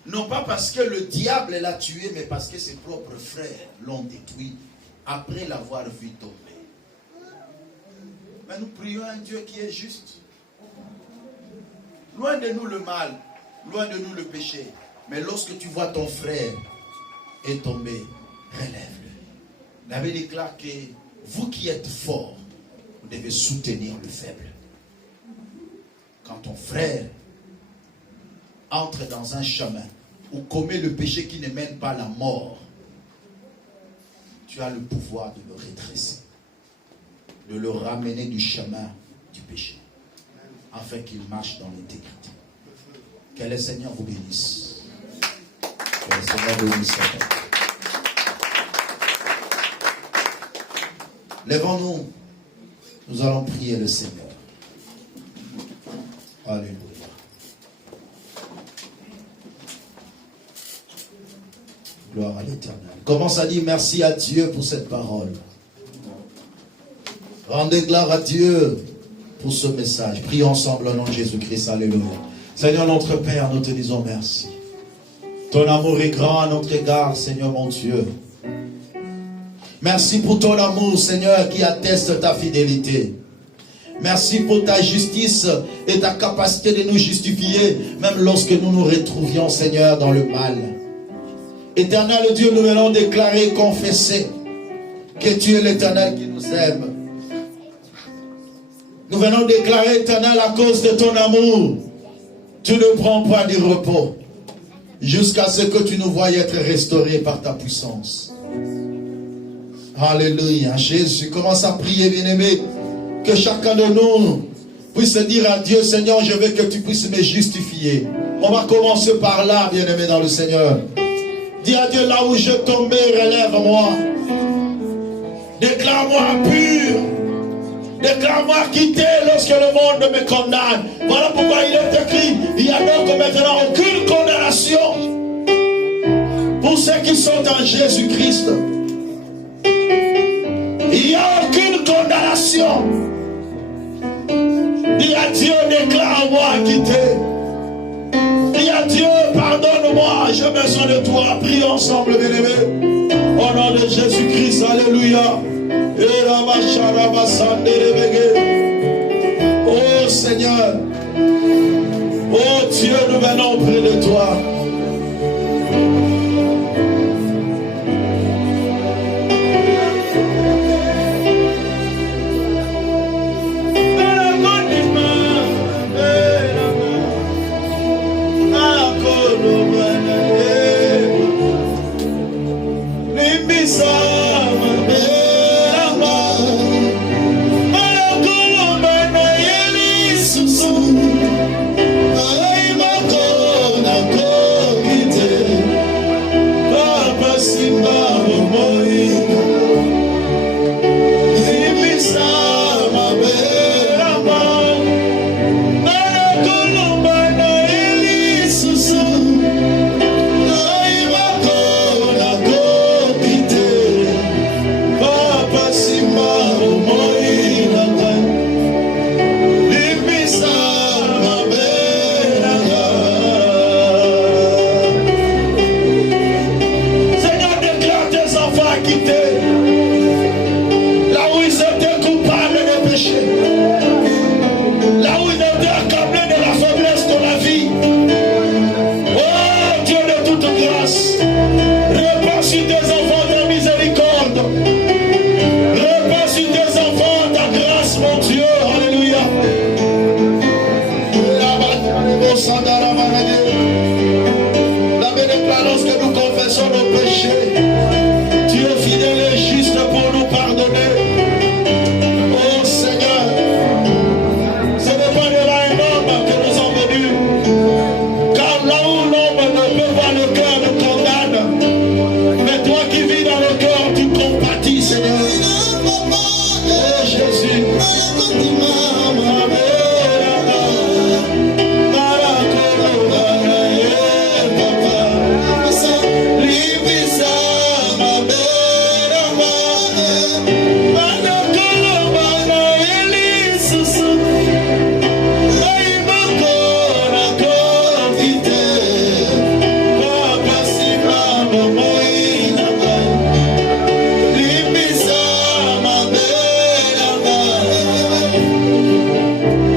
non pas parce que le diable l'a tué, mais parce que ses propres frères l'ont détruit après l'avoir vu tomber. Mais nous prions un Dieu qui est juste. Loin de nous le mal, loin de nous le péché. Mais lorsque tu vois ton frère est tombé, relève-le. La Bible déclare que vous qui êtes forts, vous devez soutenir le faible. Quand ton frère entre dans un chemin ou commet le péché qui ne mène pas à la mort, tu as le pouvoir de le redresser, de le ramener du chemin du péché, afin qu'il marche dans l'intégrité. Que le Seigneur vous bénisse. Que le Seigneur vous bénisse. Lèvons-nous. Nous allons prier le Seigneur. Alléluia. Gloire à l'Éternel. Commence à dire merci à Dieu pour cette parole. Rendez gloire à Dieu pour ce message. Prions ensemble au nom de Jésus-Christ. Alléluia. Seigneur notre Père, nous te disons merci. Ton amour est grand à notre égard, Seigneur mon Dieu. Merci pour ton amour, Seigneur, qui atteste ta fidélité. Merci pour ta justice et ta capacité de nous justifier, même lorsque nous nous retrouvions, Seigneur, dans le mal. Éternel Dieu, nous venons déclarer et confesser que tu es l'Éternel qui nous aime. Nous venons déclarer, Éternel, à cause de ton amour, tu ne prends pas du repos jusqu'à ce que tu nous voies être restaurés par ta puissance. Alléluia. Jésus, commence à prier, bien-aimé, que chacun de nous puisse dire à Dieu, Seigneur, je veux que tu puisses me justifier. On va commencer par là, bien-aimé dans le Seigneur. Dis à Dieu, là où je tombais, relève-moi. Déclare-moi pur. Déclare-moi quitté lorsque le monde me condamne. Voilà pourquoi il est écrit, il n'y a donc maintenant aucune condamnation pour ceux qui sont en Jésus-Christ. Il n'y a aucune condamnation. Dis à Dieu, déclare-moi quitté. Dis à Dieu, pardonne-moi, j'ai besoin de toi. Prions ensemble, bien-aimés. Au nom de Jésus-Christ, alléluia. Oh Seigneur, oh Dieu, nous venons près de toi. Oh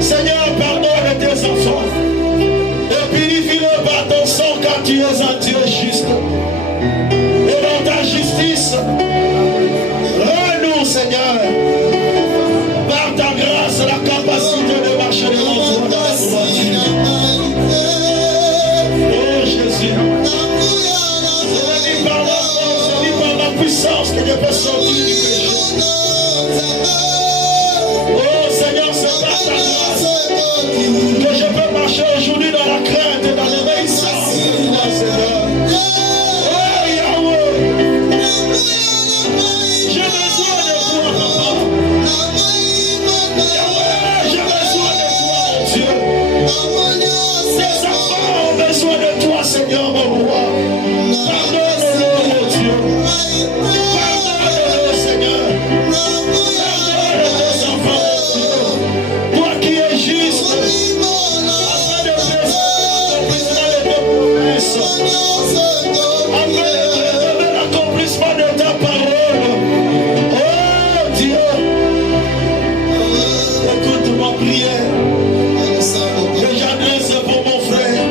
Seigneur, pardonne tes enfants et purifie-le par ton sang, car tu es un Dieu juste. Et dans ta justice, rends-nous, Seigneur, par ta grâce, la capacité de marcher devant toi dans la droiture. Oh Jésus, ce n'est pas ma force, ce n'est pas ma puissance que je peux sortir du péché. Oh Seigneur, c'est par ta grâce que je peux marcher aujourd'hui dans la crainte et dans l'obéissance. Seigneur. Oh Yahweh, j'ai besoin de toi, papa. Yahweh, j'ai besoin de toi, mon Dieu. Tes enfants ont besoin de toi, Seigneur, mon roi. Pardonne-le, mon Dieu. Pardonne-le, Seigneur. Pardonne tes enfants, mon Dieu. Toi qui es juste, afin de préserver l'accomplissement de ta parole. Oh Dieu, écoute ma prière que j'adresse pour mon frère.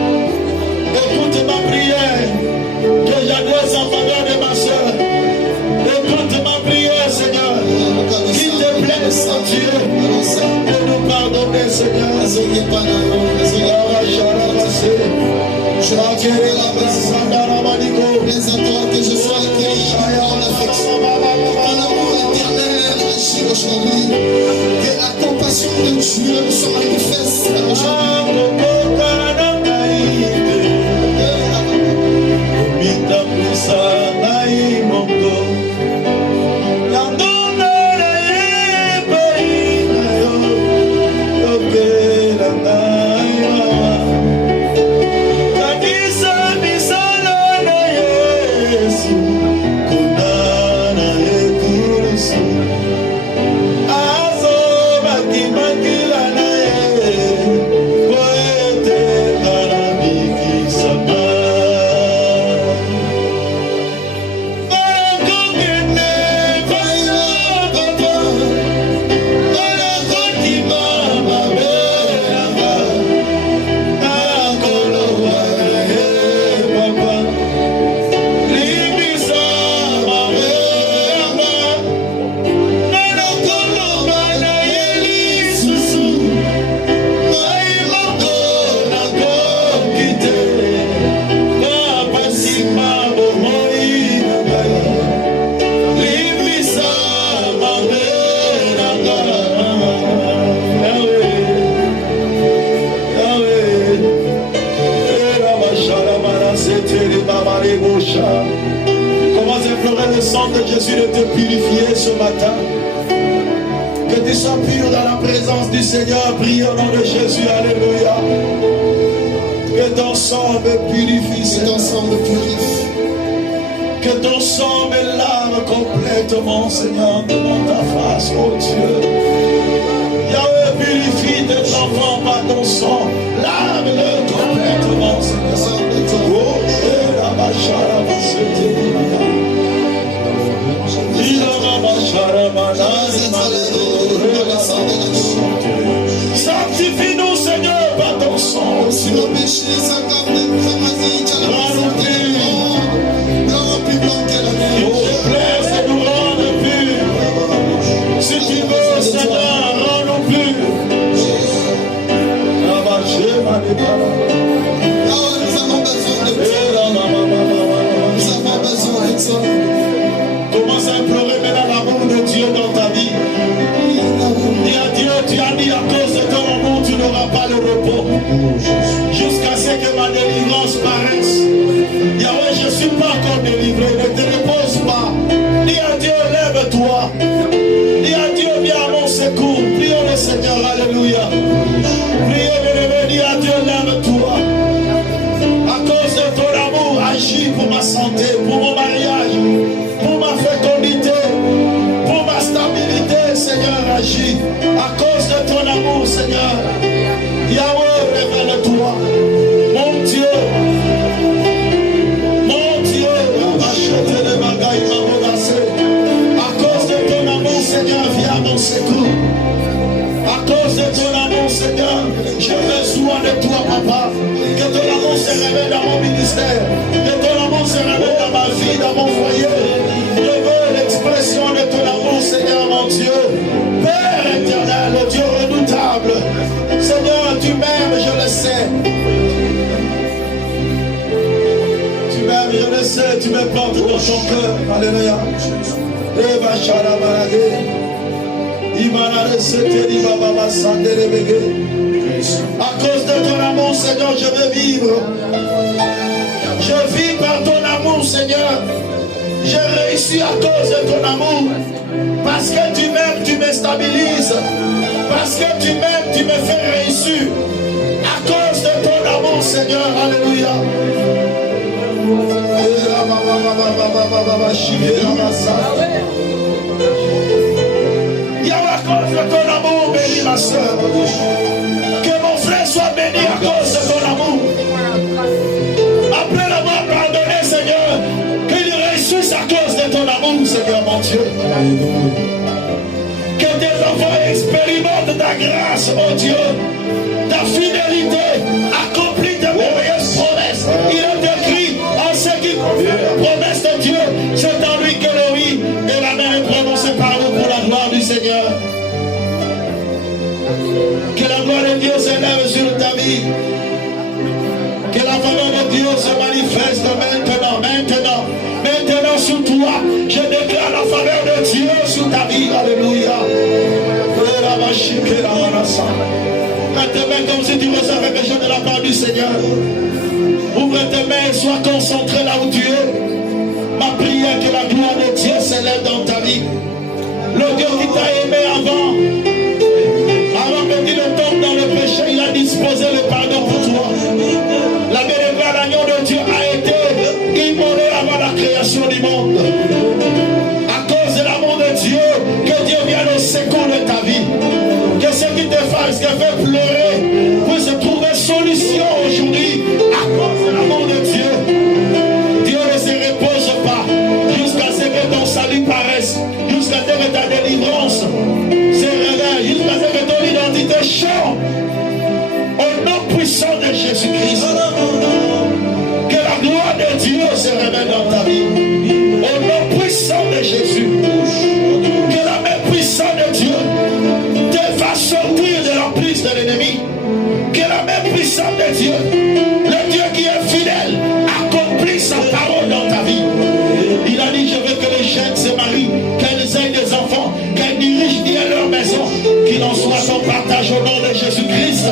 Écoute ma prière que j'adresse en faveur de ma soeur. Écoute ma prière, Seigneur. Qu'il te plaise, mon Dieu, de nous pardonner, Seigneur. Présente-toi que je sois accueilli dans l'affection. Ton amour éternel agit aujourd'hui. Que la compassion de Dieu soit manifeste aujourd'hui. Commence à implorer le sang de Jésus de te purifier ce matin. Que tu sois pur dans la présence du Seigneur. Prie au nom de Jésus. Alléluia. Que ton sang me purifie. Que ton sang me purifie. Que ton sang me lave complètement, Seigneur, devant ta face, oh Dieu. Yahweh, purifie tes enfants par ton sang. Lave-le complètement, Seigneur. Oh, sanctifie-nous, Seigneur, par ton sang. Si nos péchés s'accordent, rends-nous purs. Il te plaise de nous rendre purs. Si tu veux, Seigneur, rends-nous purs. Nous avons besoin de toi. Nous avons besoin de toi. Commence à implorer maintenant l'amour de Dieu dans ta vie. Dis à Dieu, tu as dit à cause de ton amour, tu n'auras pas le repos. Jusqu'à ce que ma délivrance paraisse. Yahweh, je ne suis pas encore délivré, ne te repose pas. Dis à Dieu, lève-toi. Dis à Dieu, viens à mon secours. Prions le Seigneur, alléluia. Priez de lever, dis à Dieu, lève-toi. À cause de ton amour, agis pour ma santé, pour mon mariage, pour ma fécondité, pour ma stabilité, Seigneur, agis. À cause de ton amour, Seigneur. Yahweh, révèle-toi. Mon Dieu. Mon Dieu. le portes dans ton cœur. Alléluia. Eva Sharabarage. Imanare Seteri Baba Sandere Bege. À cause de ton amour, Seigneur, je veux vivre. Je vis par ton amour, Seigneur. Je réussis à cause de ton amour. Parce que tu m'aimes, tu me stabilises. Parce que tu m'aimes, tu me fais réussir. À cause de ton amour, Seigneur. Alléluia. À cause de ton amour, bénis ma soeur. Que mon frère soit béni à cause de ton amour. Après l'avoir pardonné, Seigneur, qu'il réussisse à cause de ton amour, Seigneur mon Dieu. Que tes enfants expérimentent ta grâce, oh Dieu, ta fidélité, accomplis tes merveilleuses promesses. Il est écrit en ce qui confie la promesse de Dieu, c'est en lui que le oui et la main est prononcée par nous pour la gloire du Seigneur. Que la gloire de Dieu s'élève sur ta vie. Que la faveur de Dieu se manifeste maintenant sur toi. Je déclare la faveur de Dieu sur ta vie. Alléluia. Ouvre tes mains comme si tu recevais quelque chose de la part du Seigneur. Ouvre tes mains et sois concentré là où tu es. Ma prière que la gloire de Dieu s'élève dans ta vie. Le Dieu qui t'a aimé avant que tu ne tombes dans le péché, il a disposé le pardon pour toi. La bénévole, l'agneau de Dieu a été immolé avant la création du monde. À cause de l'amour de Dieu, que Dieu vienne au secours de ta vie. Que ce qui te fait pleurer puisse trouver solution aujourd'hui à cause de l'amour de Dieu. Dieu ne se repose pas jusqu'à ce que ton salut paraisse, jusqu'à ce que ta délivrance se réveille, jusqu'à ce que ton identité change. Au nom puissant de Jésus-Christ, que la gloire de Dieu se révèle dans ta vie. Au nom puissant de Jésus, que la main puissante de Dieu te fasse sortir de l'emprise de l'ennemi. Que la main puissante de Dieu, le Dieu qui est fidèle, accomplit sa parole dans ta vie. Il a dit, je veux que les jeunes se marient, qu'elles aient des enfants, qu'elles dirigent bien leur maison, qu'il en soit son partage au nom de Jésus-Christ.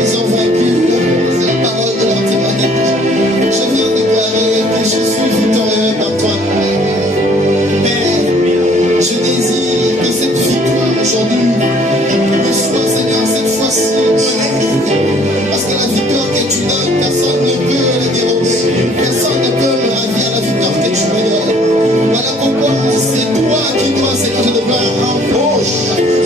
Ils ont vaincu, c'est la parole de leur témoignage. Je viens déclarer que je suis victorieux par toi. Mais je désire que cette victoire aujourd'hui me soit, Seigneur, cette fois-ci donnée. Parce que la victoire que tu donnes, personne ne peut la dérober. Personne ne peut me ravir la victoire que tu me donnes. Voilà pourquoi c'est toi qui dois, Seigneur, je devrais embauche.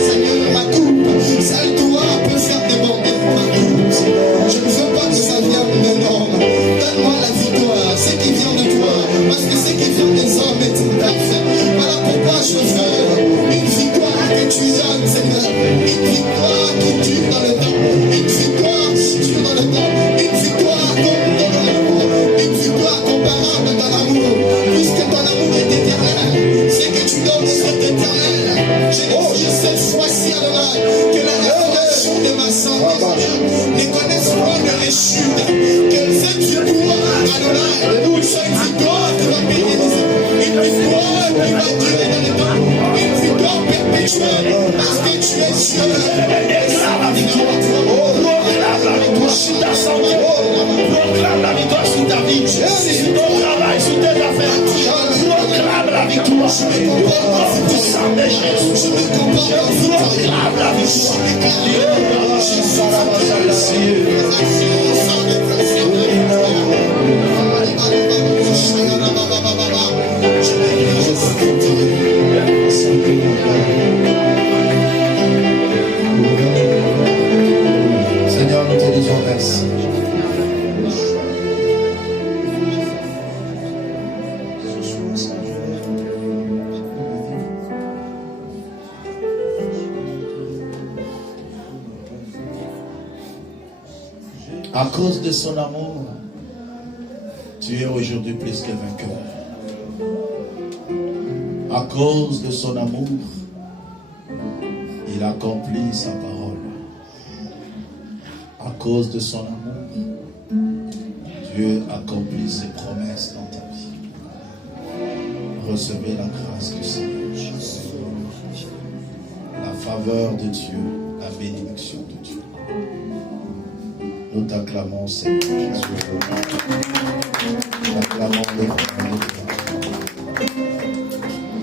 Seigneur, ma coupe, seul toi peut faire déborder ma coupe. Je ne veux pas que ça vienne de l'homme. Donne-moi la victoire, ce qui vient de toi. Parce que ce qui vient des hommes est imparfait. Voilà pourquoi je veux une victoire que tu donnes, Seigneur. Une victoire qui dure dans le temps. Une victoire qui dure dans le temps. Une victoire comme dans l'amour. Une victoire comparable dans l'amour. Puisque ton amour est éternel. Ce que tu donnes est éternel. Je cette fois-ci, Adonai, que la révélation de ma santé ne connaisse pas de rechute. Que cette victoire, Adonai, soit une victoire qui va pérenniser. Une victoire qui va durer dans le temps. Une victoire perpétuelle. Parce que tu es Dieu. Déclare la victoire. Proclame la victoire sur ta santé. Proclame la victoire sur ta vie. Sur ton travail, sur tes affaires. Proclame la victoire. Au puissant de Jésus. Je proclame la victoire. Seigneur, nous te disons merci. À cause de son amour, tu es aujourd'hui plus que vainqueur. À cause de son amour, il accomplit sa parole. À cause de son amour, Dieu accomplit ses promesses dans ta vie. Recevez la grâce du Seigneur. La faveur de Dieu, la bénédiction de Dieu. Nous t'acclamons, Seigneur Jésus. Nous t'acclamons le nom de Dieu.